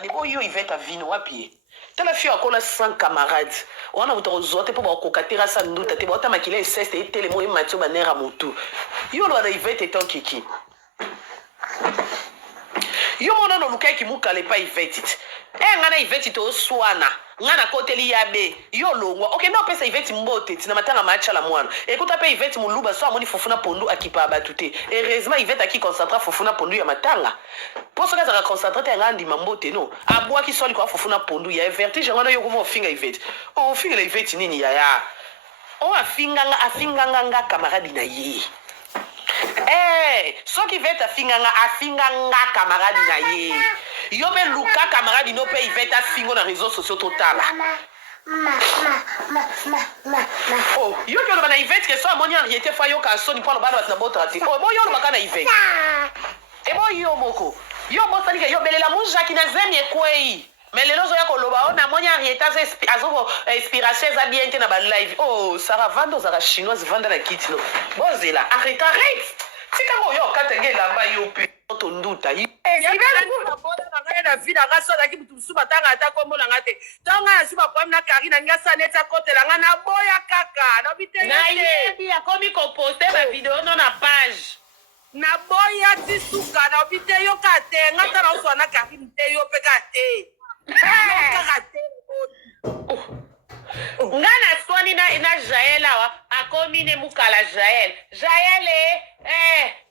bani bo yo Yvette avino wapi tala fille akola 100 camarades wana mutozote po ba kokatira sa nduta te bota makile inseste etele mo matio banera mutu yo lo na Yvette etant kiki yo mona no lukai ki mukale pa Yvette ngana Yvette to swana ngana koteli yabe yo longwa okay no pesa Yvette mbote tina matanga macha la mwana ekuta pe Yvette muluba so amoni fufuna pondu akipa batute heureusement Yvette aki concentra fufuna pondu ya matanga poso ka za concentra te ngandi mambote no abwa ki soli kwa fufuna pondu ya vertige ngana yo ko finga Yvette o finga Yvette nini ya o afinganga nga camarade na ye soki Yvette afinganga camarade na ye yo be luka camarade no pe Yvette afingo na réseaux sociaux totala oh yo ke lo bana Yvette ke so amoni ariete fa yo ka so ni palo bana na botrati oh mo yo lo makana Yvette e mo yo moko yo mo sani ke yo belela munja ki na zemi ekwei melelo zo ya koloba ona moni ariete azoko inspiration za bien te na ba live oh Sarah Vando za chinoise vanda na kiti no bozela arrête tika mo yo katenge lamba yo pe tonduta na vida raso da ki mutu batanga atako mona ngate tanga ya suba kwa na Karina ngasa neta kotela ngana boya kaka no bite na yebi ya komi ko poster ba video no na page na boya tisuka na bite yo kate ngata na uswa na Karina te yo pe kate ngana swani na Jaela wa akomi ne mukala Jaele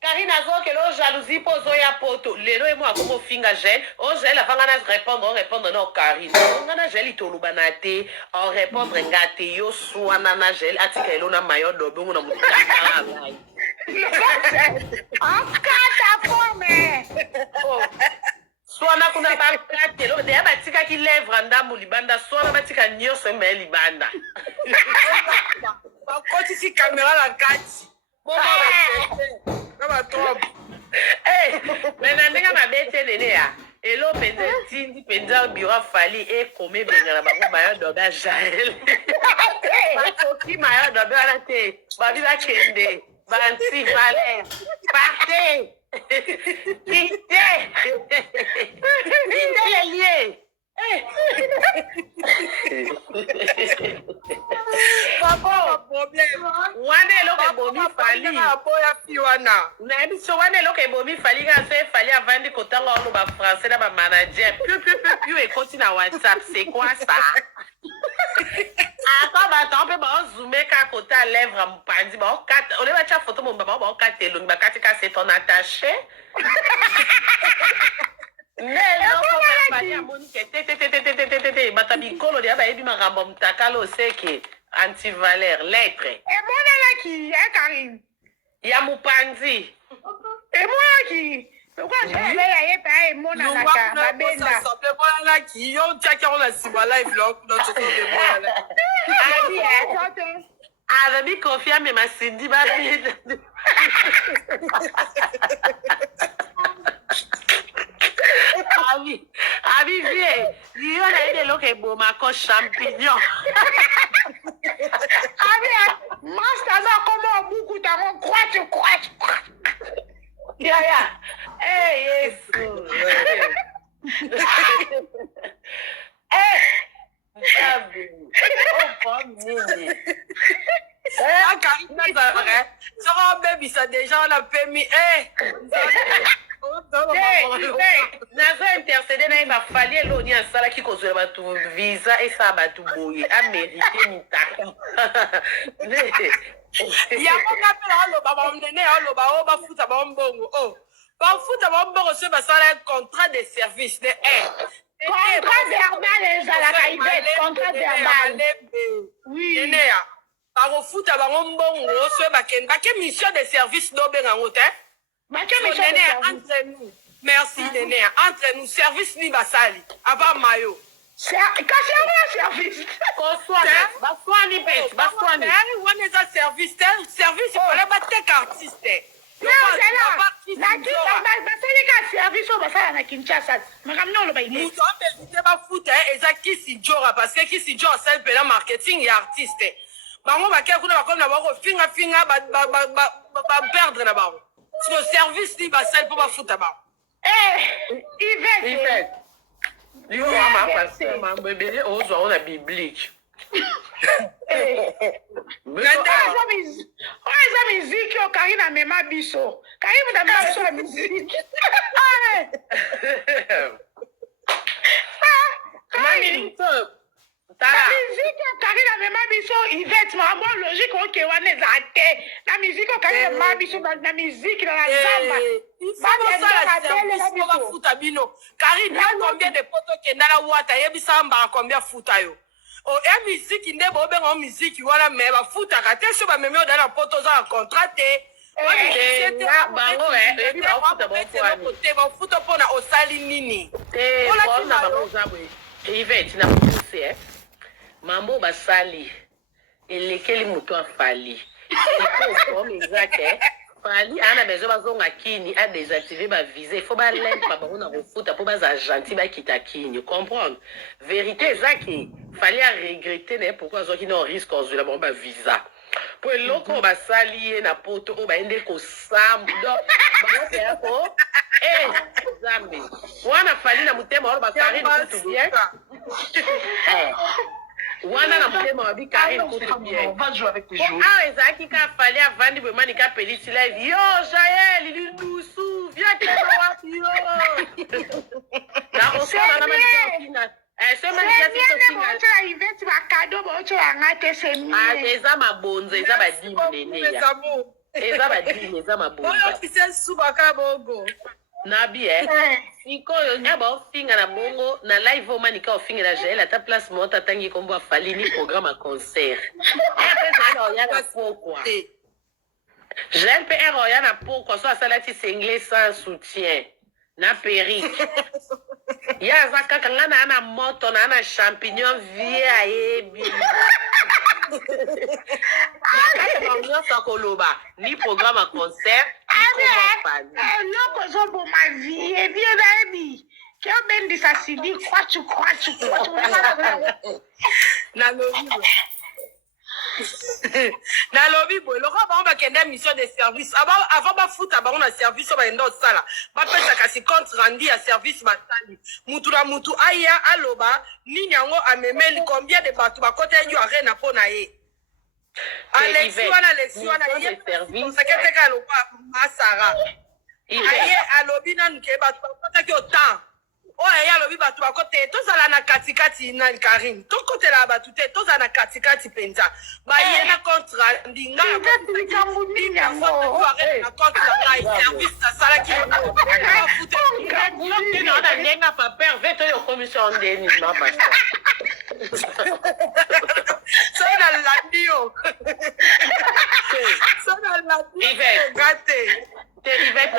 Karina zoke lo jalousie pozo ya poto lelo emo akomo finga gel o gel afanga na répondre no Karina ngana gel itoluba na te en répondre ngate yo swana na gel atika elo na mayo dobe ngona mutaka la akata fome swana kuna bakate lo de abatika ki lèvre ndambu libanda swana batika nyoso me libanda bakoti si caméra la kati mena ndenge mabete lele ya elo penza tindi penza biro fali ekome bengala bango mayo dobe Jael bakoki mayo dobe wana te babi bakende bansi vale parte ite lelie wane loke bomi fali na ebiso wane loke bomi fali nga se fali avandi kotanga ono ba français na ba manager piu ekoti na WhatsApp c'est quoi ça attends ba pe ba zoomé ka kota lèvre mpandi ba kat ole ba cha photo mo ba katelo ba katika c'est ton attaché Nelo ko fali amoni ke te batabikolo dia ba ebi makambo mtakalo seke anti-valeur lettre e mona la ki Karine ya mupanzi e mona ki kwa shele ya yepa e mona la ka babenda sople mona la ki yo tchaka on la siba live lo no tchoko de mona la abi e Ada mi confia me masindi ba Abi vie, yo na ide loke boma ko champignon. Abi, master za komo buku ta mo croate. Ya. Yesu. Abi. Oh, pomini. Karina ça vrai. Ça va baby ça déjà on a permis nazo intercédé na ma fali loni asala ki kozela batu visa esa batu boye amérité mitaka ya konga pela lo baba mnene lo ba o ba futa ba mbongo se ba sala contrat de service de contrat verbal ezala ka Yvette contrat verbal oui nene ba ko futa ba mbongo se ba ken ba ke mission de service do benga ngote entre nous. Merci, Néné. Entre nous, service ni basali. Avant mayo. Service. Baswani bête. Baswani. On est un service. Service, il fallait battre artiste. Non, c'est là. La service au basala na Kinshasa. Makamno lo baïné. Nous sommes des ba foot eza Kisi Jora parce que Kisi Jora c'est le marketing et artiste. Bango ba kekuna ba comme na ba ko finga ba perdre na ba. Le service ni basal pour ma foutre là-bas. Yvette. Yo ma pasteur ma bébé ozwa on a biblique. Eza miziki o Karina mema biso. Karina mema biso la miziki. Mami La musique o Karina mema biso Yvette mambo logique OK wana eza te. La musique o Karina mema biso na musique na zamba. Futa bino. Karina combien de potos kendala wata yebisa mba combien futa yo. O e musique nde bo benga musique wana me ba futa ka te so ba meme odana poto za contraté. Bango ba futa pona osali nini. Ola na bango zabwe. Yvette na pousse mambo basali elekeli muto afali. Comme exact Fali ana bezo bazonga kini a désactiver ba visée, il faut ba lempa ba on a refuta pour ba za gentil ba kita kini, comprendre. Vérité zaki, fallait à regretter né pourquoi zo ki no risque en la ba visa. Pour loko ba sali na poto o ba ende ko sam do ba te ko zambi. Wana fali na mutema o ba Karine tout bien. Wana na mutema wa Karine tout bien. On va jouer avec les joueurs. Ah, ezaki ka fallait avant de vraiment ka pelisi live. Yo, Jaël, il nous sou, viens que yo. Na osana na manjina. C'est manjina c'est ça Yvette ba cadeau ba ocho ngate c'est mieux. Ah, eza mabonzo, eza ba dimi nene ya. Eza ba dimi, eza mabonzo. Oyo kise subaka bogo. Nabi sikoyo nyaba ofinga na bongo na live omanika ofinga na Jaël ata place mota tangi kombo afali ni programme à concert. Jaël PR ya na pourquoi so asalati single sans soutien na perruque. Ya za kaka ngana ana moto na ana champignon vie ayebi. Ni programme à concert, ni comment loko zo bo ma vie et bien baby. Qui a ben de sa CD quoi tu na lobi. Na lobby boy loko ba on ba kende mission de service avant ba futa ba on a service ba endo sala ba pesa kasi compte rendu à service ba sali mutu na mutu aya aloba nini yango amemeli combien de batu ba kote yo arena pona ye Alexi wana ye service sekete ka lo pa masara aye alobi na nke batu ba kote ki autant oya ya lobi batu bakote tozala na katikati na Karine tokotela batu te tozala na katikati penza baye na contre ndinga na contre la service salaki na nenga papa veto yo commission ndeni ma pastor so na landio so na landio gâté te Yvette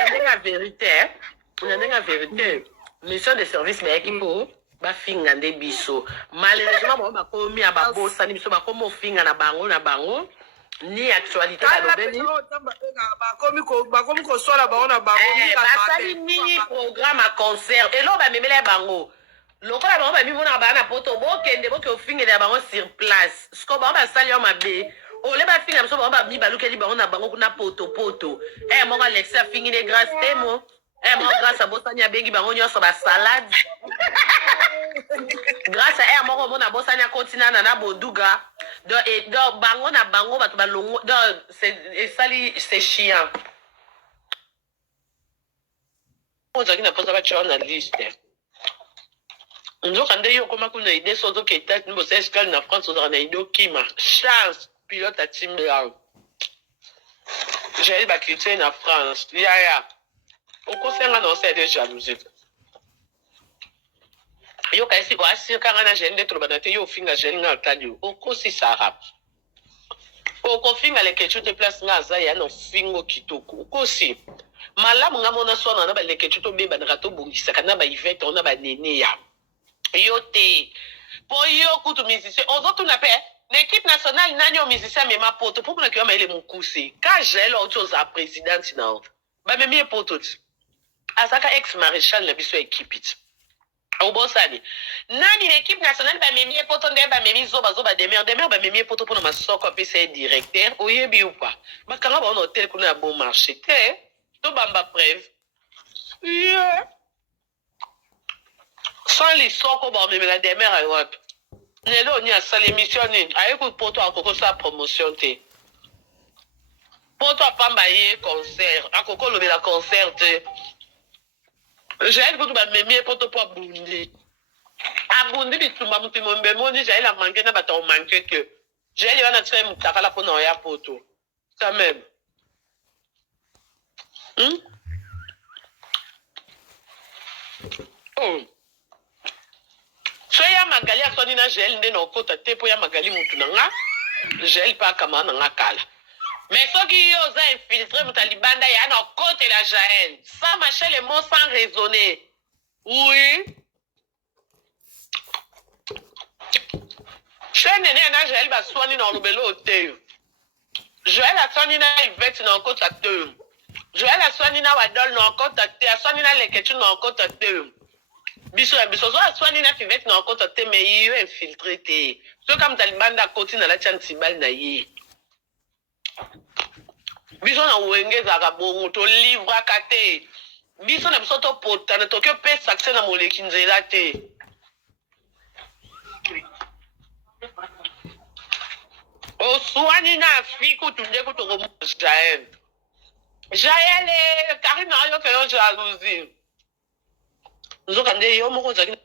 na nenga vérité mission de service mais kimbo ba finga nde biso malheureusement bon ba komi aba bossa ni biso ba komo finga na bango ni actualité la lobeli ba komi ko sola ba ona bango ni ba sali ni programme à concert et là ba memela bango lokola bango ba mimona ba na poto bokende boke ofinga na bango sur place sko ba sali yo mabe ole ba finga biso ba mi balukeli bango na bango kuna poto mon Alex a fingi de grâce temo moi, grâce à Bossania Bengi, on y a sur la salade. Grâce à moi, on a Bossania continent, on a Bodouga. Donc, bango na bango, c'est chiant. On a une pose à journaliste. Nous avons eu comme une idée sur ce qui était une bosse escale en France, on a une idée qui m'a chance pilote à Team Blanc. J'ai eu ma critique en France. Ya. Au conseil, on a de jalousie. Yo kasi ko asika ngana jende to banate yo finga jende ngatadio. Oko si sara. Oko finga le kechu te place ngaza ya no fingo kitoko. Oko si. Malamu ngamona sona na ba le kechu to beba na to bungisa kana ba Yvette ona ba nene ya. Yo te. Po yo kutu musicien. Ozotu na pe. L'équipe nationale n'a pas musicien mais ma pote pour que tu aies mon coussi. Quand j'ai l'autre chose à présidente non. Ba me mi pote. Asaka ex maréchal na biso équipe it. Obosani. Nani l'équipe nationale ba me mi pote ndé ba me mi zoba demer ba me mi pote pour na masoko PC directeur oyebi ou pas. Ba kanga ba on hôtel kuna bon marché te. To bamba preuve. Yeah. sans lisoko bamemela demer aye wapi lelo oni asala émission nini aye poto akokosala promotion te poto apamba ye concert akokolobela concert te jaeli kutu bamemi ye poto po abundi bitumba mutu mombe moni jaeli amanke na bato amanke ke jaeli wana tika ye mutakala mpona oya poto quand même so ya magali asoni na jaeli nde na okota te mpo ya magali mutu na nga jaeli mpe akamana na nga kala mais soki yo oza infiltré moto alibanda ya na okotela jaeli sans marcher les mots sans raisonner oui chaîne nene na jaeli baswani na olobelo oteyo joel aswani na ivete na okota te joel aswani na wadol na okota te aswani na leketu na okota te biso ya biso so aswani na fivete na okota te mais yo infiltré te soki moto alibanda akoti na latia ntibali na ye biso na wenge ezalaka bongo tolivraka te biso na biso topotana toki opesa akse na moleki nzela te oswani na afi kutu nde kutokomona jael jael kari na yo ke yo jalousie nzoka nde yo moko ozalaki